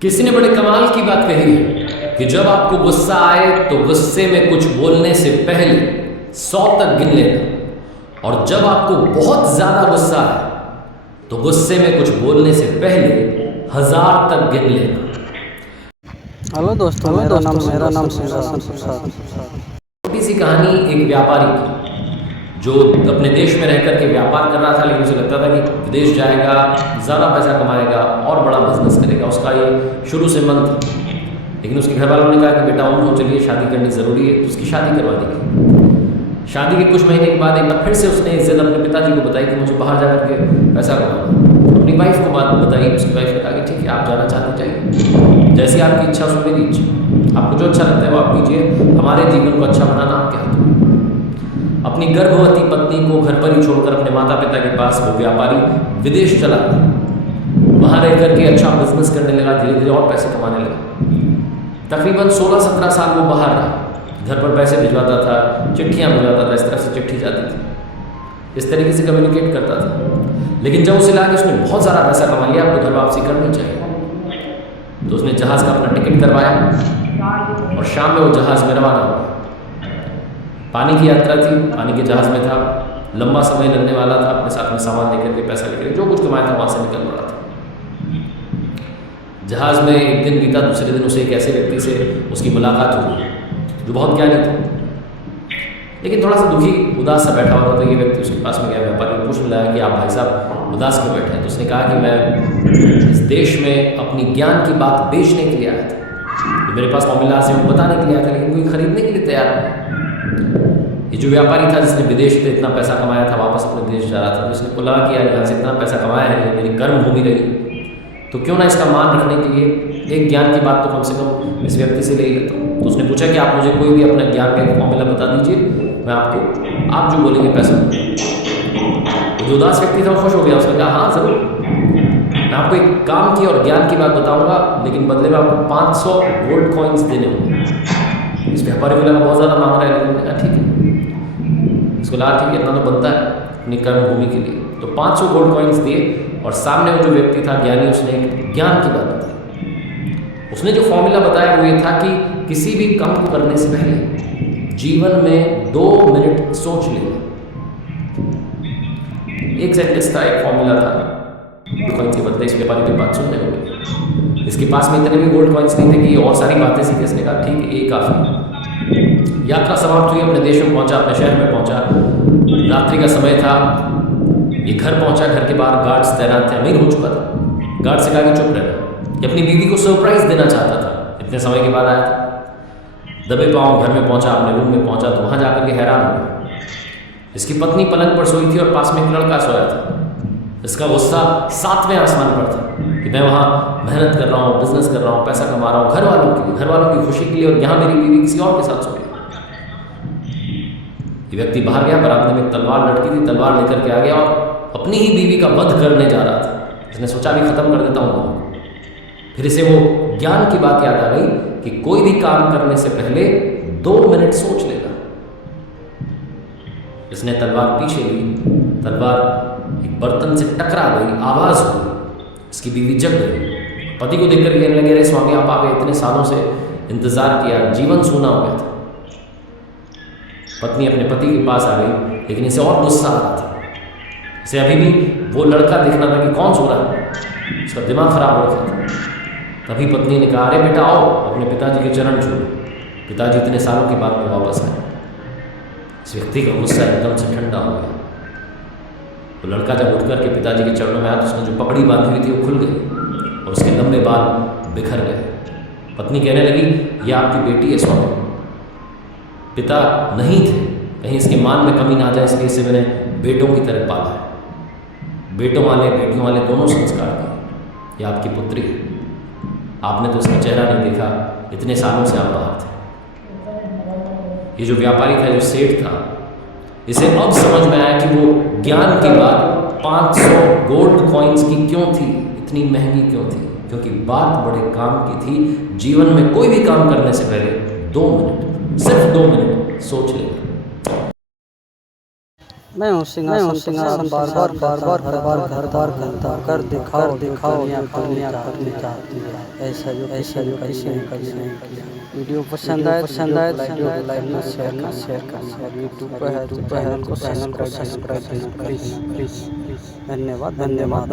किसी ने बड़े कमाल की बात कही है कि जब आपको गुस्सा आए तो गुस्से में कुछ बोलने से पहले 100 तक गिन लेना, और जब आपको बहुत ज्यादा गुस्सा आए तो गुस्से में कुछ बोलने से पहले 1000 तक गिन लेना। हेलो दोस्तों, मेरा नाम छोटी सी कहानी एक व्यापारी की जो अपने देश में रह करके व्यापार कर रहा था, लेकिन उसे लगता था कि विदेश जाएगा, ज़्यादा पैसा कमाएगा और बड़ा बिजनेस करेगा। उसका ये शुरू से मन था, लेकिन उसके घर वालों ने कहा कि बेटा उम्र हो चलिए, शादी करनी ज़रूरी है, तो उसकी शादी करवा दी। शादी के कुछ महीने के बाद एक बार फिर से उसने इज्जत अपने पिताजी को बताई कि मुझे बाहर जा करके पैसा कमाना। अपनी वाइफ को बात बताई, उसकी वाइफ ने कहा कि ठीक है, आप जाना चाहते जाइए, जैसी आपकी इच्छा उसमें मेरी इच्छा, आपको जो अच्छा लगता है वो आप कीजिए, हमारे जीवन को अच्छा बनाना आपके हाथ में। अपनी गर्भवती पत्नी को घर पर ही छोड़कर अपने माता पिता के पास वो व्यापारी विदेश चला गया। वहाँ रह करके अच्छा बिजनेस करने लगा, धीरे धीरे और पैसे कमाने लगा। तकरीबन 16-17 साल वो बाहर रहा, घर पर पैसे भिजवाता था, चिट्ठियाँ भिजवाता था, इस तरफ से चिट्ठी जाती थी, इस तरीके से कम्युनिकेट करता था। लेकिन जब उसे लगा कि उसने बहुत सारा पैसा कमा लिया, अब तो घर वापसी करनी चाहिए, तो उसने जहाज़ का अपना टिकट करवाया और शाम में वो जहाज़ में रवाना हुआ। पानी की यात्रा थी, पानी के जहाज़ में था, लंबा समय लगने वाला था। अपने साथ में सामान लेकर के, पैसा लेकर, जो कुछ कमाया था वहाँ से निकल पड़ा था। जहाज़ में एक दिन बीता, दूसरे दिन उसे एक ऐसे व्यक्ति से उसकी मुलाकात हुई जो बहुत ज्ञानी था, लेकिन थोड़ा सा दुखी उदास सा बैठा हुआ था। ये व्यक्ति उसके पास में गया, व्यापारी पूछने लगा कि आप भाई साहब उदास क्यों बैठे हैं? तो उसने कहा कि मैं इस देश में अपनी ज्ञान की बात बेचने के लिए आया था, तो मेरे पास फॉर्मूला से वो बताने के लिए आया था, लेकिन कोई खरीदने के लिए तैयार नहीं। ये जो व्यापारी था जिसने विदेश से इतना पैसा कमाया था, वापस अपने देश जा रहा था, तो इसने को लगा कि यार यहाँ से इतना पैसा कमाया है, ये मेरी कर्म भूमि रही, तो क्यों ना इसका मान रखने के लिए एक ज्ञान की बात तो कम से कम इस व्यक्ति से ले ही लेता हूँ। तो उसने पूछा कि आप मुझे कोई भी अपना ज्ञान का एक फॉर्मूला बता दीजिए, मैं आपको, आप जो बोलेंगे पैसा। तो जो उदास व्यक्ति था वो खुश हो गया, उसने कहा हाँ ज़रूर, मैं आपको एक काम की और ज्ञान की बात बताऊँगा, लेकिन बदले में आपको 500 गोल्ड कॉइन्स देने होंगे। इस व्यापारी को लगा बहुत ज़्यादा मांग रहा है, लेकिन ठीक है, इसको लगा ठीक है, इतना तो बनता है अपनी कर्म भूमि के लिए। तो 500 गोल्ड कॉइन्स दिए, और सामने वो जो व्यक्ति था ज्ञानी, उसने एक ज्ञान की बात बताई। उसने जो फॉर्मूला बताया वो ये था कि किसी भी काम को करने से पहले जीवन में 2 मिनट सोच लेना। एक सेंटेंस था, एक फॉर्मूला था, गोल्ड कॉइन्स के बदले इस व्यापारी की बात सुनने होगी। इसके पास में इतने भी गोल्ड कॉइन्स नहीं थे कि और सारी बातें सीखे। इसने कहा ठीक है, ये काफ़ी। यात्रा समाप्त हुई, अपने देश में पहुंचा, अपने शहर में पहुंचा, रात्रि का समय था, ये घर पहुंचा, घर के बाहर गार्ड्स तैनात थे, अमीर हो चुका था। गार्ड से कहा कि चुप रहना, ये अपनी बीवी को सरप्राइज देना चाहता था, इतने समय के बाद आया था। दबे पाँव घर में पहुंचा, अपने रूम में पहुंचा, तो वहाँ जाकर के हैरान हो गया। इसकी पत्नी पलंग पर सोई थी और पास में एक लड़का सोया था। इसका गुस्सा 7वें आसमान पर था कि मैं वहाँ मेहनत कर रहा हूँ, बिजनेस कर रहा हूँ, पैसा कमा रहा हूँ घर वालों के लिए, घर वालों की खुशी के लिए, और यहाँ मेरी बीवी किसी और के साथ सोई। ये व्यक्ति बाहर गया, बरामदे में एक तलवार लटकी थी, तलवार लेकर के आ गया और अपनी ही बीवी का वध करने जा रहा था। इसने सोचा भी खत्म कर देता हूँ। फिर इसे वो ज्ञान की बात याद आ गई कि कोई भी काम करने से पहले 2 मिनट सोच लेना। इसने तलवार पीछे ली, तलवार एक बर्तन से टकरा गई, आवाज हुई, इसकी बीवी जग गई। पति को देखकर कहने लगे, अरे स्वामी आप आ गए, इतने सालों से इंतजार किया, जीवन सूना हो गया था। पत्नी अपने पति के पास आ गई, लेकिन इसे और गुस्सा आ रहा था। इसे अभी भी वो लड़का देखना था कि कौन सो रहा है, उसका दिमाग खराब हो रखा था। तभी पत्नी ने कहा, अरे बेटा आओ, अपने पिताजी के चरण छू। पिताजी इतने सालों के बाद में वापस आए। इस व्यक्ति का गुस्सा एकदम से ठंडा हो गया। वो लड़का जब उठ करके पिताजी के चरणों में आया तो उसने जो पगड़ी बांधी हुई थी वो खुल गई और उसके लंबे बाल बिखर गए। पत्नी कहने लगी, ये आपकी बेटी है स्वामी, पिता नहीं थे, कहीं इसके मान में कमी ना जाए, इसलिए इसे मैंने बेटों की तरह पाला है। बेटों वाले बेटियों वाले दोनों संस्कार दिए। ये आपकी पुत्री है, आपने तो इसका चेहरा नहीं देखा, इतने सालों से आप बाहर थे। ये जो व्यापारी था, जो सेठ था, इसे अब समझ में आया कि वो ज्ञान की बात 500 गोल्ड कॉइन्स की क्यों थी, इतनी महंगी क्यों थी, क्योंकि बात बड़े काम की थी। जीवन में कोई भी काम करने से पहले 2 मिनट, सिर्फ 2 मिनट सोच लेना। मैं हूँ सिंहासन बार बार कर दिखाओ दुनिया करनी चाहती है ऐसा जो किसी ने किया। वीडियो पसंद आए तो लाइक करना शेयर करना। यूट्यूब पर है तो चैनल को सब्सक्राइब करना प्लीज। धन्यवाद।